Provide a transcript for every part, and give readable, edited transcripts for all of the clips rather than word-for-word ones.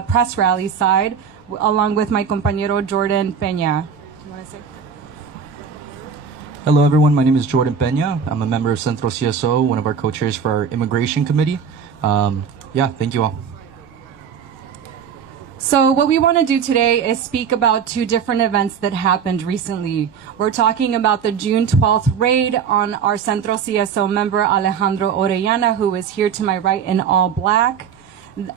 press rally side, along with my compañero Jordan Peña. You want to say? Hello everyone, my name is Jordan Peña. I'm a member of Central CSO, one of our co-chairs for our immigration committee. Thank you all. So what we want to do today is speak about two different events that happened recently. We're talking about the June 12th raid on our Central CSO member Alejandro Orellana, who is here to my right in all black.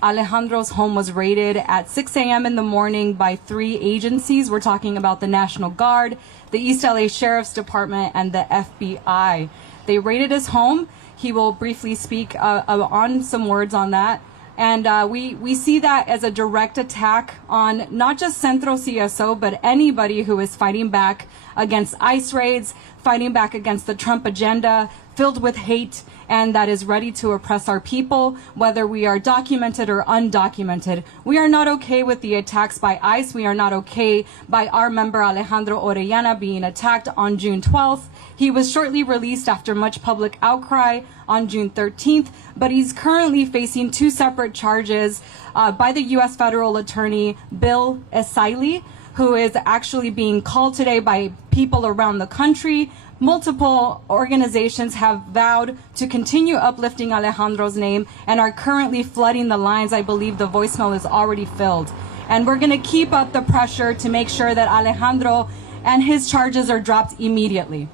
Alejandro's home was raided at 6 a.m. in the morning by 3 agencies. We're talking about the National Guard, the East LA Sheriff's Department, and the FBI. They raided his home. He will briefly speak on some words on that. And we see that as a direct attack on not just Centro CSO, but anybody who is fighting back against ICE raids, fighting back against the Trump agenda, filled with hate, and that is ready to oppress our people, whether we are documented or undocumented. We are not okay with the attacks by ICE. We are not okay by our member Alejandro Orellana being attacked on June 12th. He was shortly released after much public outcry on June 13th, but he's currently facing 2 separate charges by the U.S. federal attorney Bill Esaili, who is actually being called today by people around the country. Multiple organizations have vowed to continue uplifting Alejandro's name and are currently flooding the lines. I believe the voicemail is already filled. And we're going to keep up the pressure to make sure that Alejandro and his charges are dropped immediately.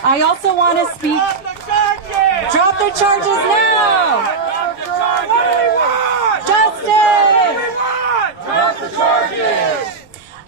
I also want to speak. Drop the charges now! Justice! Drop the charges!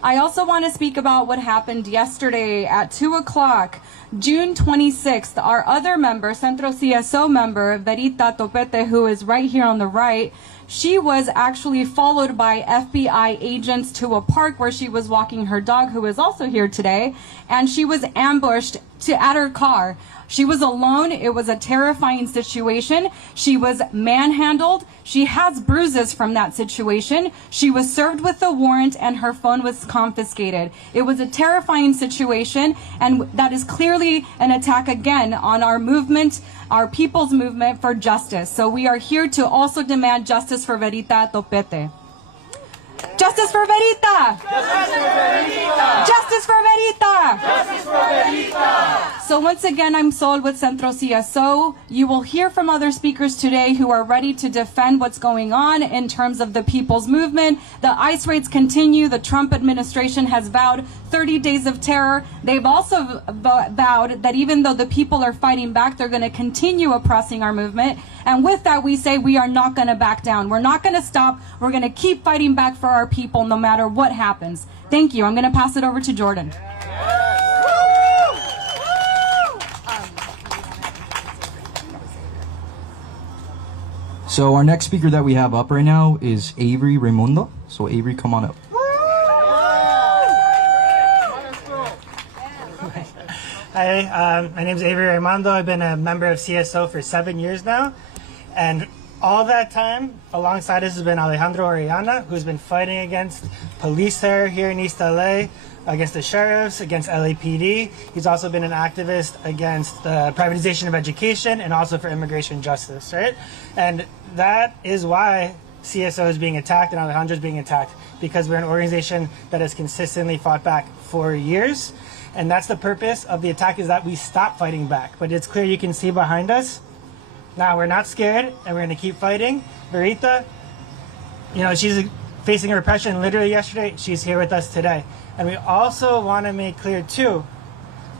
I also want to speak about what happened yesterday at 2 o'clock, June 26th. Our other member, Centro CSO member, Verita Topete, who is right here on the right, she was actually followed by FBI agents to a park where she was walking her dog, who is also here today, and she was ambushed at her car. She was alone. It was a terrifying situation. She was manhandled. She has bruises from that situation. She was served with a warrant and her phone was confiscated. It was a terrifying situation, and that is clearly an attack again on our movement, our people's movement for justice. So we are here to also demand justice for Verita Topete. Justice for Verita! Justice for Verita! Justice for Verita! Justice for Verita! So once again, I'm Sol with Centro CSO. You will hear from other speakers today who are ready to defend what's going on in terms of the people's movement. The ICE raids continue. The Trump administration has vowed 30 days of terror. They've also vowed that even though the people are fighting back, they're going to continue oppressing our movement. And with that, we say we are not going to back down. We're not going to stop. We're going to keep fighting back for our people no matter what happens. Thank you. I'm going to pass it over to Jordan. So our next speaker that we have up right now is Avery Raimundo. So Avery, come on up. Hi, my name is Avery Raimundo. I've been a member of CSO for 7 years now. And all that time, alongside us has been Alejandro Orellana, who's been fighting against police terror here in East LA, against the sheriffs, against LAPD. He's also been an activist against the privatization of education and also for immigration justice, right? And that is why CSO is being attacked and Alejandro is being attacked, because we're an organization that has consistently fought back for years. And that's the purpose of the attack, is that we stop fighting back. But it's clear, you can see behind us. Now we're not scared and we're going to keep fighting. Verita, you know, she's facing repression literally yesterday. She's here with us today. And we also want to make clear too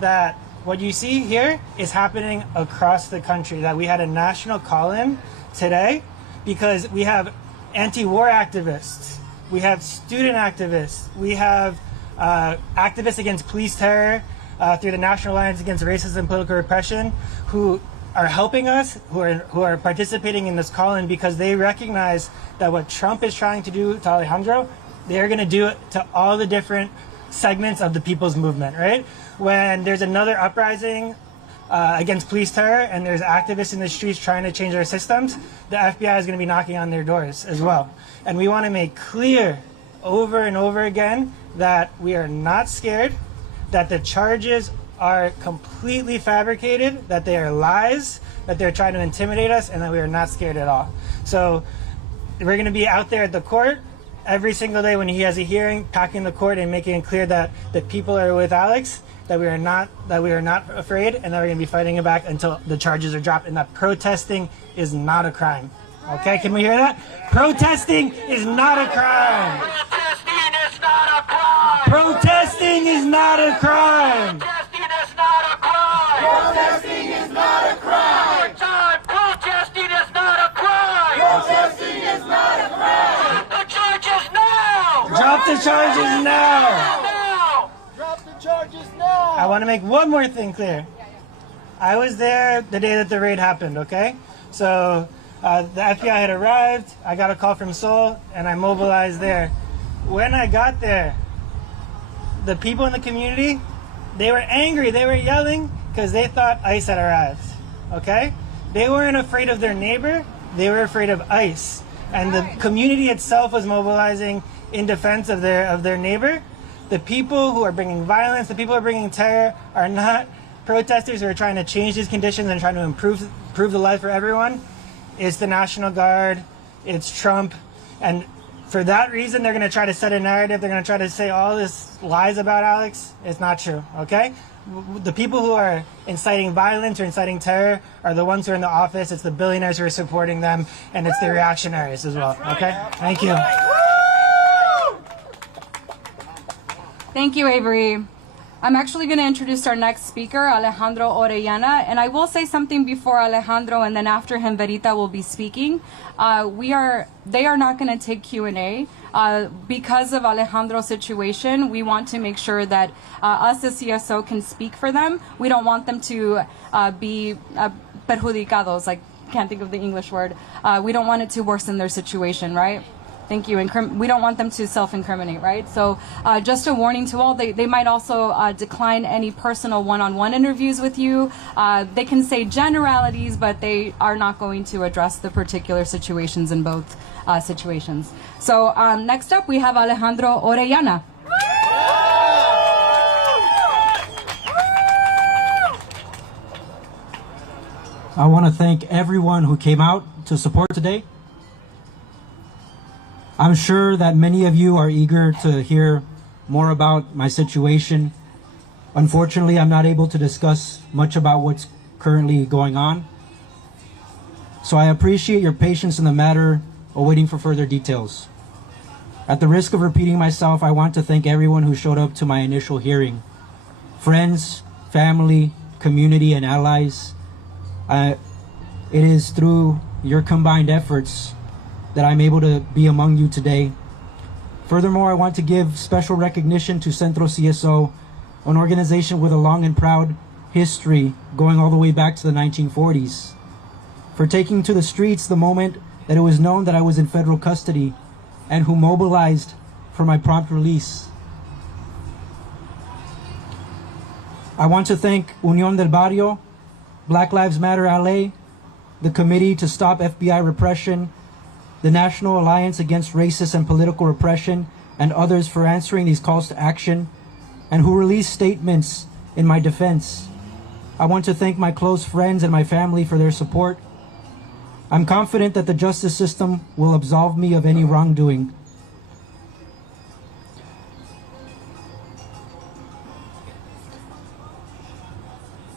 that what you see here is happening across the country, that we had a national call-in today because we have anti-war activists, we have student activists, we have activists against police terror through the National Alliance Against Racism and Political Repression, who are helping us, who are participating in this call-in because they recognize that what Trump is trying to do to Alejandro, they're going to do it to all the different segments of the people's movement, right? When there's another uprising against police terror and there's activists in the streets trying to change our systems, the FBI is going to be knocking on their doors as well. And we want to make clear over and over again that we are not scared, that the charges are completely fabricated, that they are lies, that they're trying to intimidate us, and that we are not scared at all. So we're going to be out there at the court every single day when he has a hearing, packing the court and making it clear that the people are with Alex, that we are not afraid, and that we're going to be fighting it back until the charges are dropped, and that protesting is not a crime. Okay, can we hear that? Protesting is not a crime. Protesting is not a crime. Protesting is not a crime. Protesting is not a crime. Protesting is not a crime. Protesting is not a crime. Protesting is not a crime. Drop the charges now. Drop the charges now. Now. Drop the charges now. I want to make one more thing clear. I was there the day that the raid happened, okay? So the FBI had arrived, I got a call from Seoul, and I mobilized there. When I got there, the people in the community, they were angry, they were yelling, because they thought ICE had arrived, okay? They weren't afraid of their neighbor, they were afraid of ICE. And the community itself was mobilizing in defense of their neighbor. The people who are bringing violence, the people who are bringing terror are not protesters who are trying to change these conditions and trying to improve the life for everyone. It's the National Guard, it's Trump, and for that reason they're going to try to set a narrative, they're going to try to say all this lies about Alex. It's not true, okay? The people who are inciting violence or inciting terror are the ones who are in the office, it's the billionaires who are supporting them, and it's the reactionaries as well, okay? Thank you. Thank you, Avery. I'm actually going to introduce our next speaker, Alejandro Orellana, and I will say something before Alejandro, and then after him, Verita will be speaking. They are not going to take Q&A. Because of Alejandro's situation, we want to make sure that us as CSO can speak for them. We don't want them to be perjudicados, like, can't think of the English word. We don't want it to worsen their situation, right? Thank you. We don't want them to self-incriminate, right? So just a warning to all, they might also decline any personal one-on-one interviews with you. They can say generalities, but they are not going to address the particular situations in both situations. So next up, we have Alejandro Orellana. I want to thank everyone who came out to support today. I'm sure that many of you are eager to hear more about my situation. Unfortunately, I'm not able to discuss much about what's currently going on. So I appreciate your patience in the matter, awaiting for further details. At the risk of repeating myself, I want to thank everyone who showed up to my initial hearing. Friends, family, community, and allies. It is through your combined efforts that I'm able to be among you today. Furthermore, I want to give special recognition to Centro CSO, an organization with a long and proud history going all the way back to the 1940s, for taking to the streets the moment that it was known that I was in federal custody, and who mobilized for my prompt release. I want to thank Unión del Barrio, Black Lives Matter LA, the Committee to Stop FBI Repression, the National Alliance Against Racist and Political Repression, and others for answering these calls to action, and who released statements in my defense. I want to thank my close friends and my family for their support. I'm confident that the justice system will absolve me of any wrongdoing.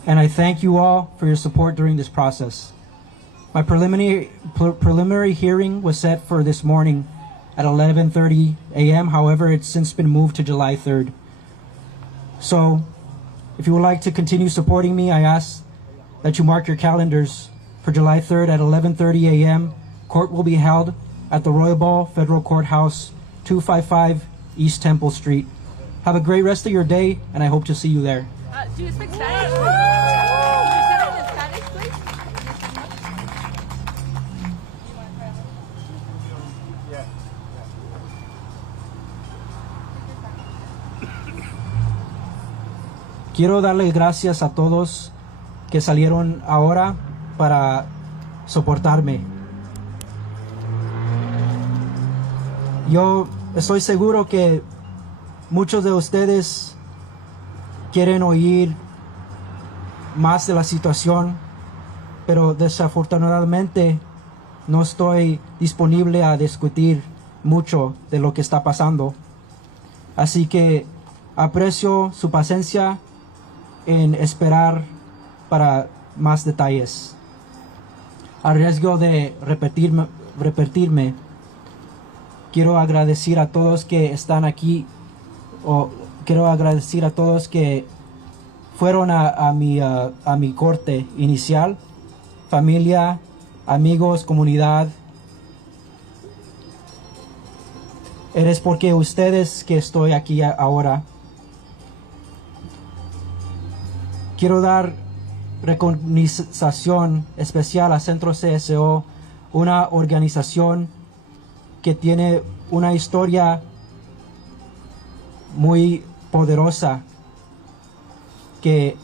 And I thank you all for your support during this process. My preliminary hearing was set for this morning at 11:30 a.m. However, it's since been moved to July 3rd. So, if you would like to continue supporting me, I ask that you mark your calendars for July 3rd at 11:30 a.m. Court will be held at the Royal Ball Federal Courthouse, 255 East Temple Street. Have a great rest of your day, and I hope to see you there. Do you speak Spanish? Can you say it in Spanish, please? Quiero darle gracias a todos que salieron ahora para soportarme. Yo estoy seguro que muchos de ustedes quieren oír más de la situación, pero desafortunadamente no estoy disponible a discutir mucho de lo que está pasando. Así que aprecio su paciencia en esperar para más detalles. A riesgo de repetirme, quiero agradecer a todos que están aquí, o quiero agradecer a todos que fueron a mi corte inicial, familia, amigos, comunidad. Eres porque ustedes que estoy aquí ahora. Quiero dar recognición especial a Centro CSO, una organización que tiene una historia muy poderosa que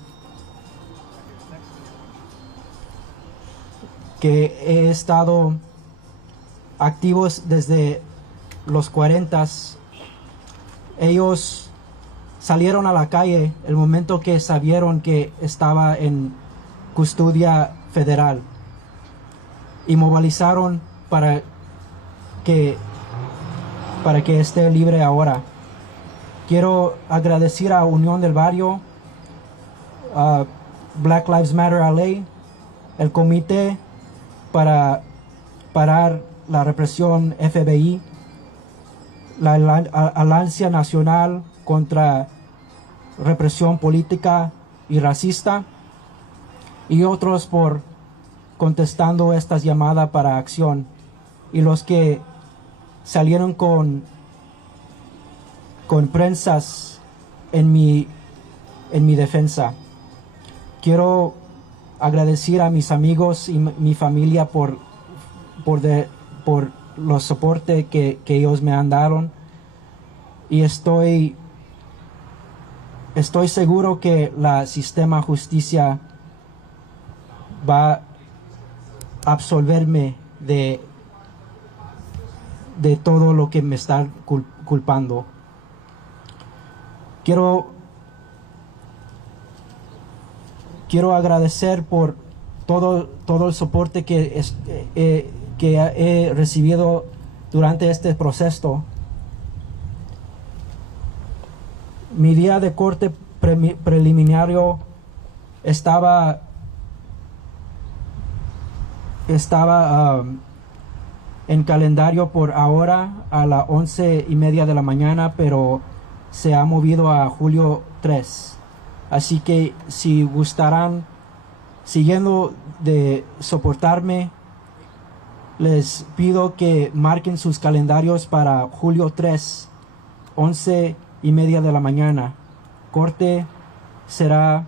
he estado activos desde los 40s. Ellos salieron a la calle el momento que sabieron que estaba en custodia federal y movilizaron para que esté libre ahora. Quiero agradecer a Unión del Barrio, a Black Lives Matter LA, el comité para parar la represión FBI, la Alianza Nacional contra Represión Política y Racista, y otros por contestando estas llamadas para acción, y los que salieron con prensas en mi defensa. Quiero agradecer a mis amigos y mi familia por los soporte que ellos me han dado, y estoy seguro que la sistema justicia va a absolverme de todo lo que me está culpando. Quiero agradecer por todo el soporte que he recibido durante este proceso. Mi día de corte preliminario estaba en calendario por ahora a las 11:30 de la mañana, pero se ha movido a julio 3. Así que si gustarán siguiendo de soportarme, les pido que marquen sus calendarios para julio 3, 11:30 de la mañana. Corte será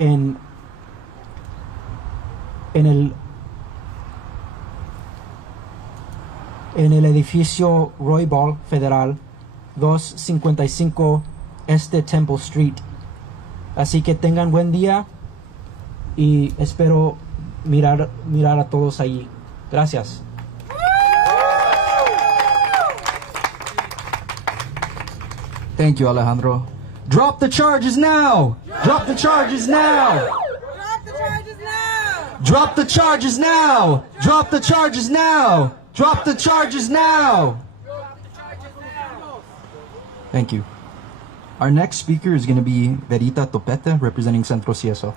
en el edificio Roybal Federal, 255 Este Temple Street. Así que tengan buen día y espero mirar a todos allí. Gracias. Thank you, Alejandro. Drop the charges now! Drop the charges now! Drop the charges now! Drop the charges now! Drop the charges now! Drop the charges now! Thank you. Our next speaker is going to be Verita Topete, representing Centro CSO.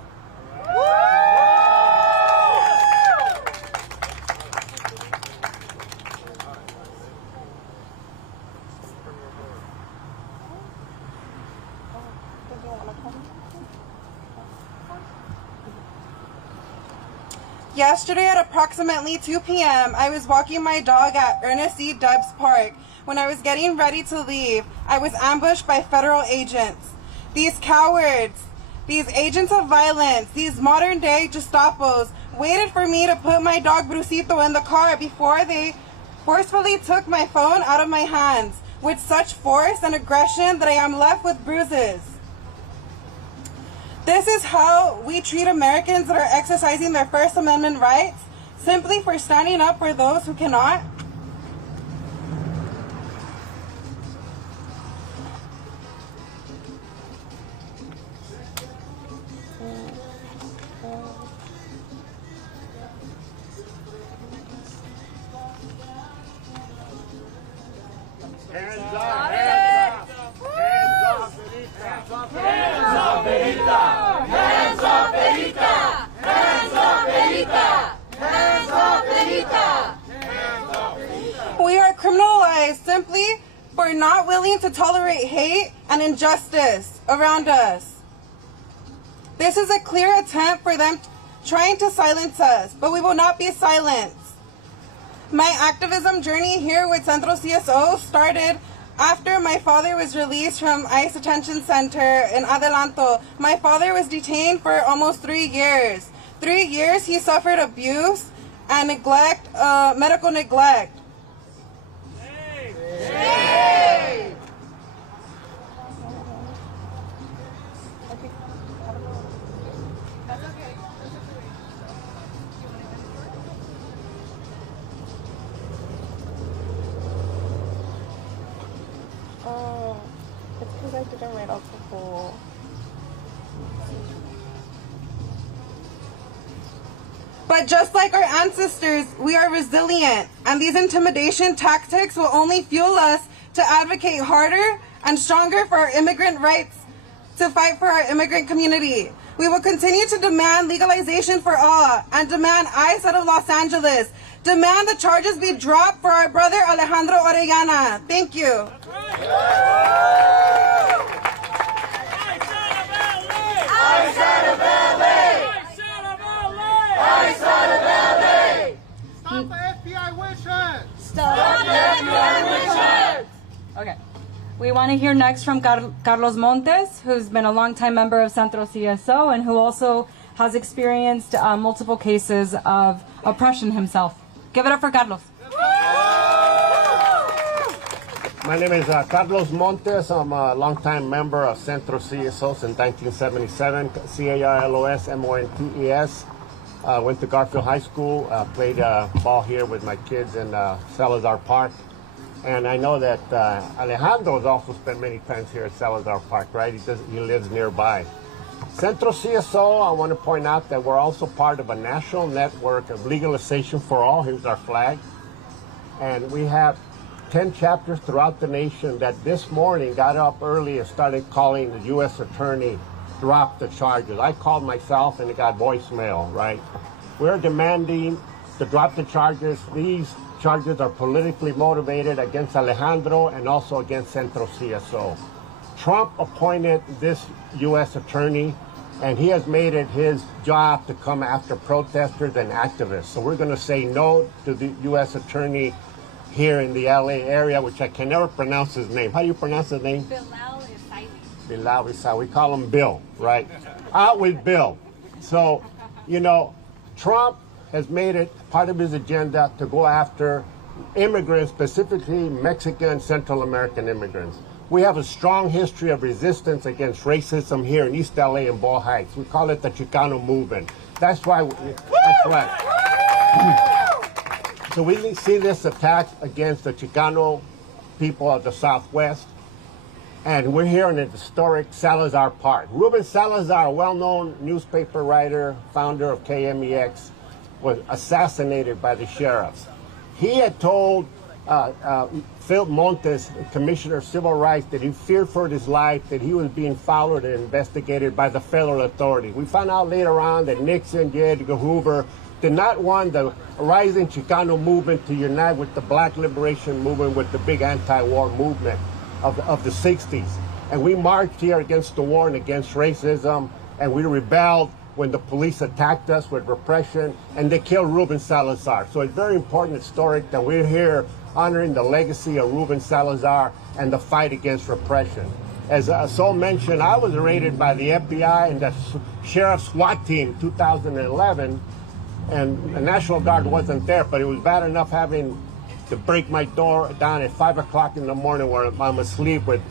Yesterday at approximately 2 p.m., I was walking my dog at Ernest E. Debs Park. When I was getting ready to leave, I was ambushed by federal agents. These cowards, these agents of violence, these modern-day Gestapos waited for me to put my dog Brusito in the car before they forcefully took my phone out of my hands with such force and aggression that I am left with bruises. This is how we treat Americans that are exercising their First Amendment rights, simply for standing up for those who cannot. We are criminalized simply for not willing to tolerate hate and injustice around us. This is a clear attempt for them trying to silence us, but we will not be silenced. My activism journey here with Centro CSO started after my father was released from ICE Detention Center in Adelanto. My father was detained for almost 3 years. 3 years he suffered abuse and neglect, medical neglect. Oh, it's because I didn't write out the whole. But just like our ancestors, we are resilient, and these intimidation tactics will only fuel us to advocate harder and stronger for our immigrant rights, to fight for our immigrant community. We will continue to demand legalization for all and demand ICE out of Los Angeles. Demand the charges be dropped for our brother Alejandro Orellana. Thank you. Stop the FBI witch hunt! Stop the FBI witch hunt! Okay. We want to hear next from Carlos Montes, who's been a longtime member of Centro CSO and who also has experienced multiple cases of oppression himself. Give it up for Carlos. My name is Carlos Montes. I'm a longtime member of Centro CSO since 1977, CARLOS Went to Garfield High School, played ball here with my kids in Salazar Park. And I know that Alejandro has also spent many times here at Salazar Park, right? He lives nearby. Centro CSO, I want to point out that we're also part of a national network of legalization for all. Here's our flag. And we have 10 chapters throughout the nation that this morning got up early and started calling the U.S. Attorney, drop the charges. I called myself and it got voicemail, right? We're demanding to drop the charges. These charges are politically motivated against Alejandro and also against Centro CSO. Trump appointed this U.S. Attorney, and he has made it his job to come after protesters and activists. So we're going to say no to the U.S. Attorney here in the LA area, which I can never pronounce his name. How do you pronounce his name? Bilal Isai. We call him Bill, right? Out with Bill. So, you know, Trump has made it part of his agenda to go after immigrants, specifically Mexican, Central American immigrants. We have a strong history of resistance against racism here in East LA and Ball Heights. We call it the Chicano movement. That's why, that's right. So we see this attack against the Chicano people of the Southwest. And we're here in the historic Salazar Park. Ruben Salazar, a well-known newspaper writer, founder of KMEX, was assassinated by the sheriffs. He had told Phil Montes, Commissioner of Civil Rights, that he feared for his life, that he was being followed and investigated by the federal authorities. We found out later on that Nixon, J. Edgar Hoover, did not want the rising Chicano movement to unite with the Black Liberation Movement, with the big anti-war movement of the 60s. And we marched here against the war and against racism, and we rebelled when the police attacked us with repression, and they killed Ruben Salazar. So it's very important, historic, that we're here honoring the legacy of Ruben Salazar and the fight against repression. As Sol mentioned, I was raided by the FBI and the Sheriff SWAT team in 2011, and the National Guard wasn't there, but it was bad enough having to break my door down at 5 o'clock in the morning where I'm asleep with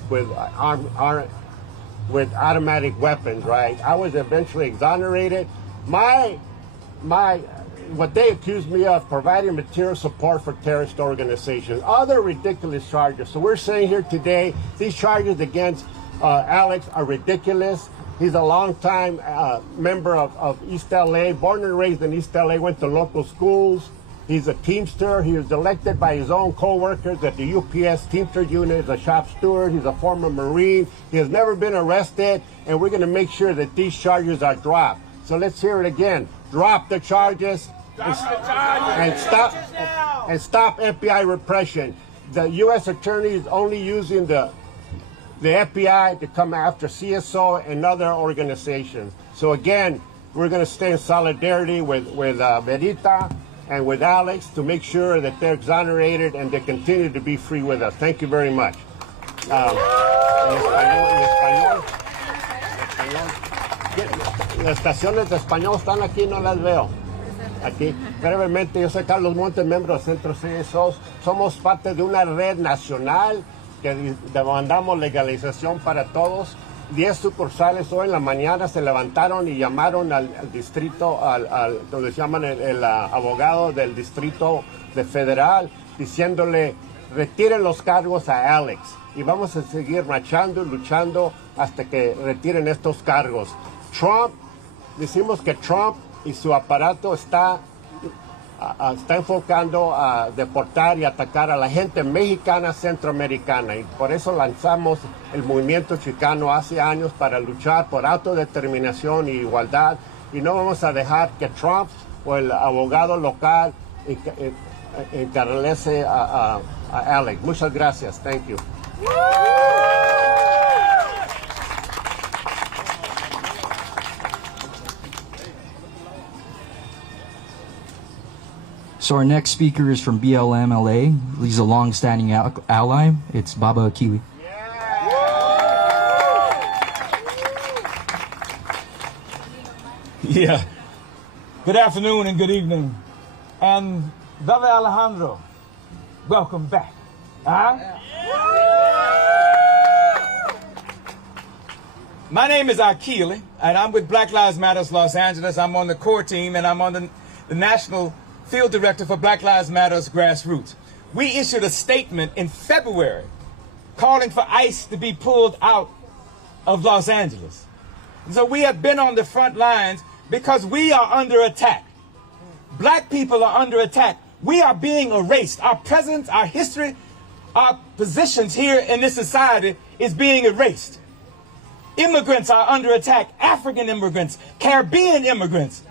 automatic weapons, right? I was eventually exonerated. What they accused me of, providing material support for terrorist organizations, other ridiculous charges. So we're saying here today, these charges against Alex are ridiculous. He's a longtime member of East LA, born and raised in East LA, went to local schools. He's a Teamster. He was elected by his own co-workers at the UPS Teamster unit as a shop steward. He's a former Marine. He has never been arrested, and we're going to make sure that these charges are dropped. So let's hear it again. Drop the charges and stop FBI repression. The U.S. Attorney is only using the FBI to come after CSO and other organizations. So again, we're going to stay in solidarity with Verita and with Alex to make sure that they're exonerated and they continue to be free with us. Thank you very much. Las estaciones de español están aquí, no las veo. Aquí, brevemente, yo soy Carlos Montes, miembro del Centro CSO. Somos parte de una red nacional que demandamos legalización para todos. 10 sucursales hoy en la mañana se levantaron y llamaron al distrito, donde se llaman el abogado del distrito de federal, diciéndole retiren los cargos a Alex. Y vamos a seguir marchando y luchando hasta que retiren estos cargos. Trump, decimos que Trump y su aparato está enfocando a deportar y atacar a la gente mexicana, centroamericana, y por eso lanzamos el movimiento chicano hace años para luchar por autodeterminación y igualdad, y no vamos a dejar que Trump o el abogado local encarcele a Alex. Muchas gracias. Thank you. So our next speaker is from BLM LA. He's a long-standing ally. It's Baba Akili. Yeah. Good afternoon and good evening. And Brother Alejandro, welcome back. My name is Akili, and I'm with Black Lives Matter Los Angeles. I'm on the core team, and I'm on the national field director for Black Lives Matter's Grassroots. We issued a statement in February calling for ICE to be pulled out of Los Angeles. And so we have been on the front lines because we are under attack. Black people are under attack. We are being erased. Our presence, our history, our positions here in this society is being erased. Immigrants are under attack. African immigrants, Caribbean immigrants,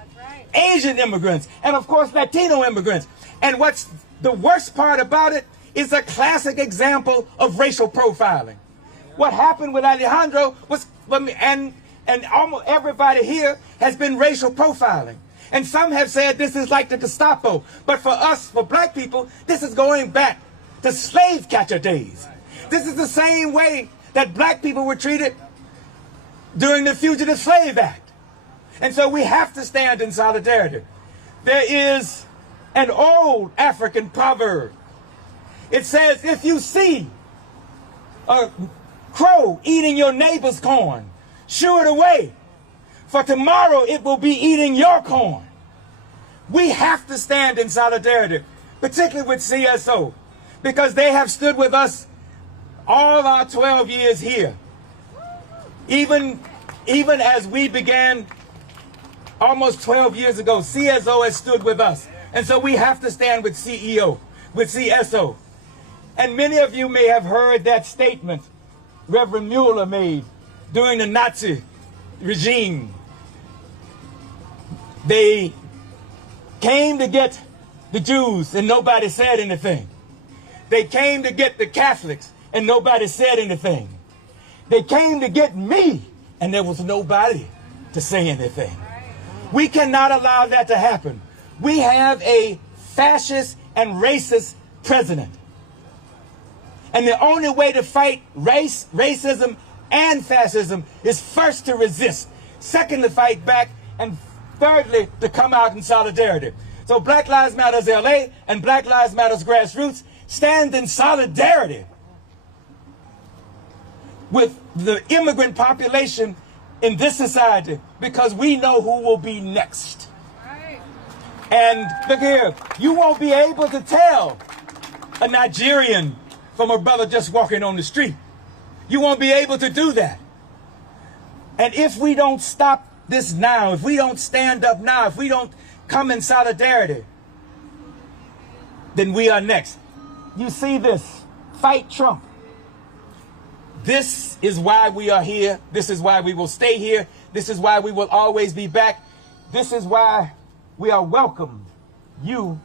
Asian immigrants, and of course Latino immigrants. And what's the worst part about it is a classic example of racial profiling. What happened with Alejandro was, and almost everybody here has been racial profiling. And some have said this is like the Gestapo. But for us, for black people, this is going back to slave catcher days. This is the same way that black people were treated during the Fugitive Slave Act. And so we have to stand in solidarity. There is an old African proverb. It says, if you see a crow eating your neighbor's corn, shoo it away, for tomorrow it will be eating your corn. We have to stand in solidarity, particularly with CSO, because they have stood with us all our 12 years here. Even as we began almost 12 years ago, CSO has stood with us. And so we have to stand with CSO. And many of you may have heard that statement Reverend Mueller made during the Nazi regime. They came to get the Jews and nobody said anything. They came to get the Catholics and nobody said anything. They came to get me and there was nobody to say anything. We cannot allow that to happen. We have a fascist and racist president. And the only way to fight racism and fascism is first to resist, second to fight back, and thirdly to come out in solidarity. So Black Lives Matter LA and Black Lives Matter Grassroots stand in solidarity with the immigrant population in this society, because we know who will be next. And look here, you won't be able to tell a Nigerian from a brother just walking on the street. You won't be able to do that. And if we don't stop this now, if we don't stand up now, if we don't come in solidarity, then we are next. You see this, fight Trump. This is why we are here. This is why we will stay here. This is why we will always be back. This is why we are welcomed you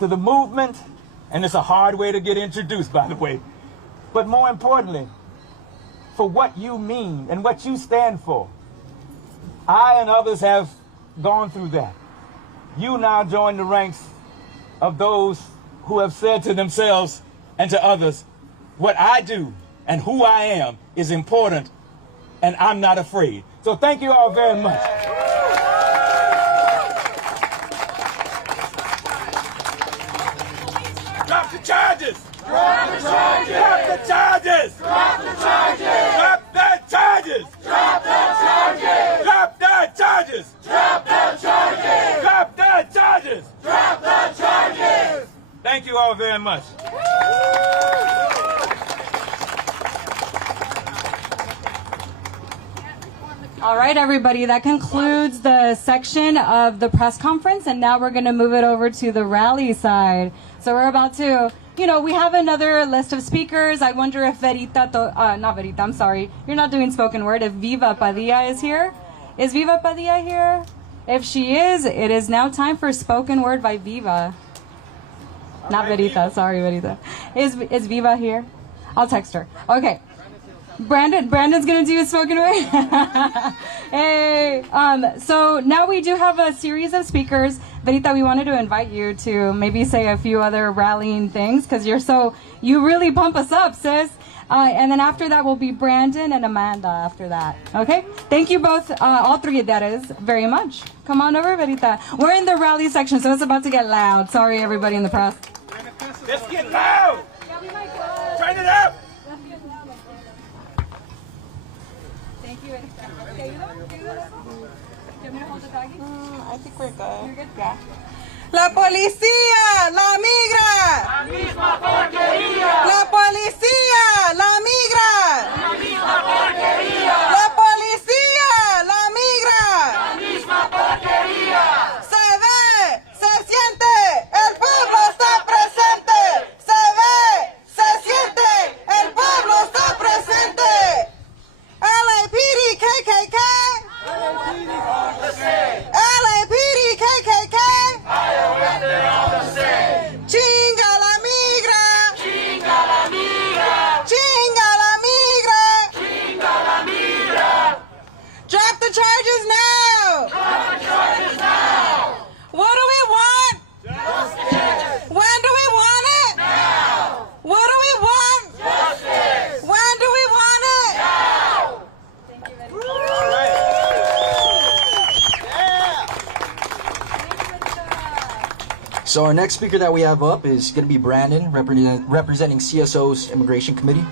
to the movement. And it's a hard way to get introduced, by the way. But more importantly, for what you mean and what you stand for. I and others have gone through that. You now join the ranks of those who have said to themselves and to others, what I do and who I am is important, and I'm not afraid. So thank you all very much. Drop the charges! Drop the charges! Drop the charges! Drop the charges! Drop the charges! Drop the charges! Drop the charges! Drop the charges! Drop the charges! Drop the charges! Thank you all very much. All right, everybody, that concludes the section of the press conference, and now we're going to move it over to the rally side. So we're about to, we have another list of speakers. I wonder if not Verita, I'm sorry. You're not doing spoken word. If Viva Padilla is here. Is Viva Padilla here? If she is, it is now time for spoken word by Viva. Not Verita, sorry, Verita. Is Viva here? I'll text her. Okay. Brandon's gonna do a spoken word. Hey, so now we do have a series of speakers. Verita, we wanted to invite you to maybe say a few other rallying things because you really pump us up, sis. And then after that will be Brandon and Amanda after that. Okay? Thank you both, all three, that is, very much. Come on over, Verita. We're in the rally section, so it's about to get loud. Sorry, everybody in the press. Let's get loud! Turn it up! Thank you. I think we're good. You're good? Yeah. La policía, la migra. La misma porquería. La policía, la migra. La misma porquería. La policía, la migra. La misma porquería. Se ve, se siente, el pueblo está presente. Se ve, se siente, el pueblo está presente. LAPD, KKK. LAPD, KKK. Chinga la migra. Chinga la migra. Chinga la migra. Chinga la migra. Drop the charges now. Drop the charges now. What do we want? Justice. When do we want it? Now. What do we want? Justice. When do we want it? Now. All right. So our next speaker that we have up is going to be Brandon, representing CSO's Immigration Committee.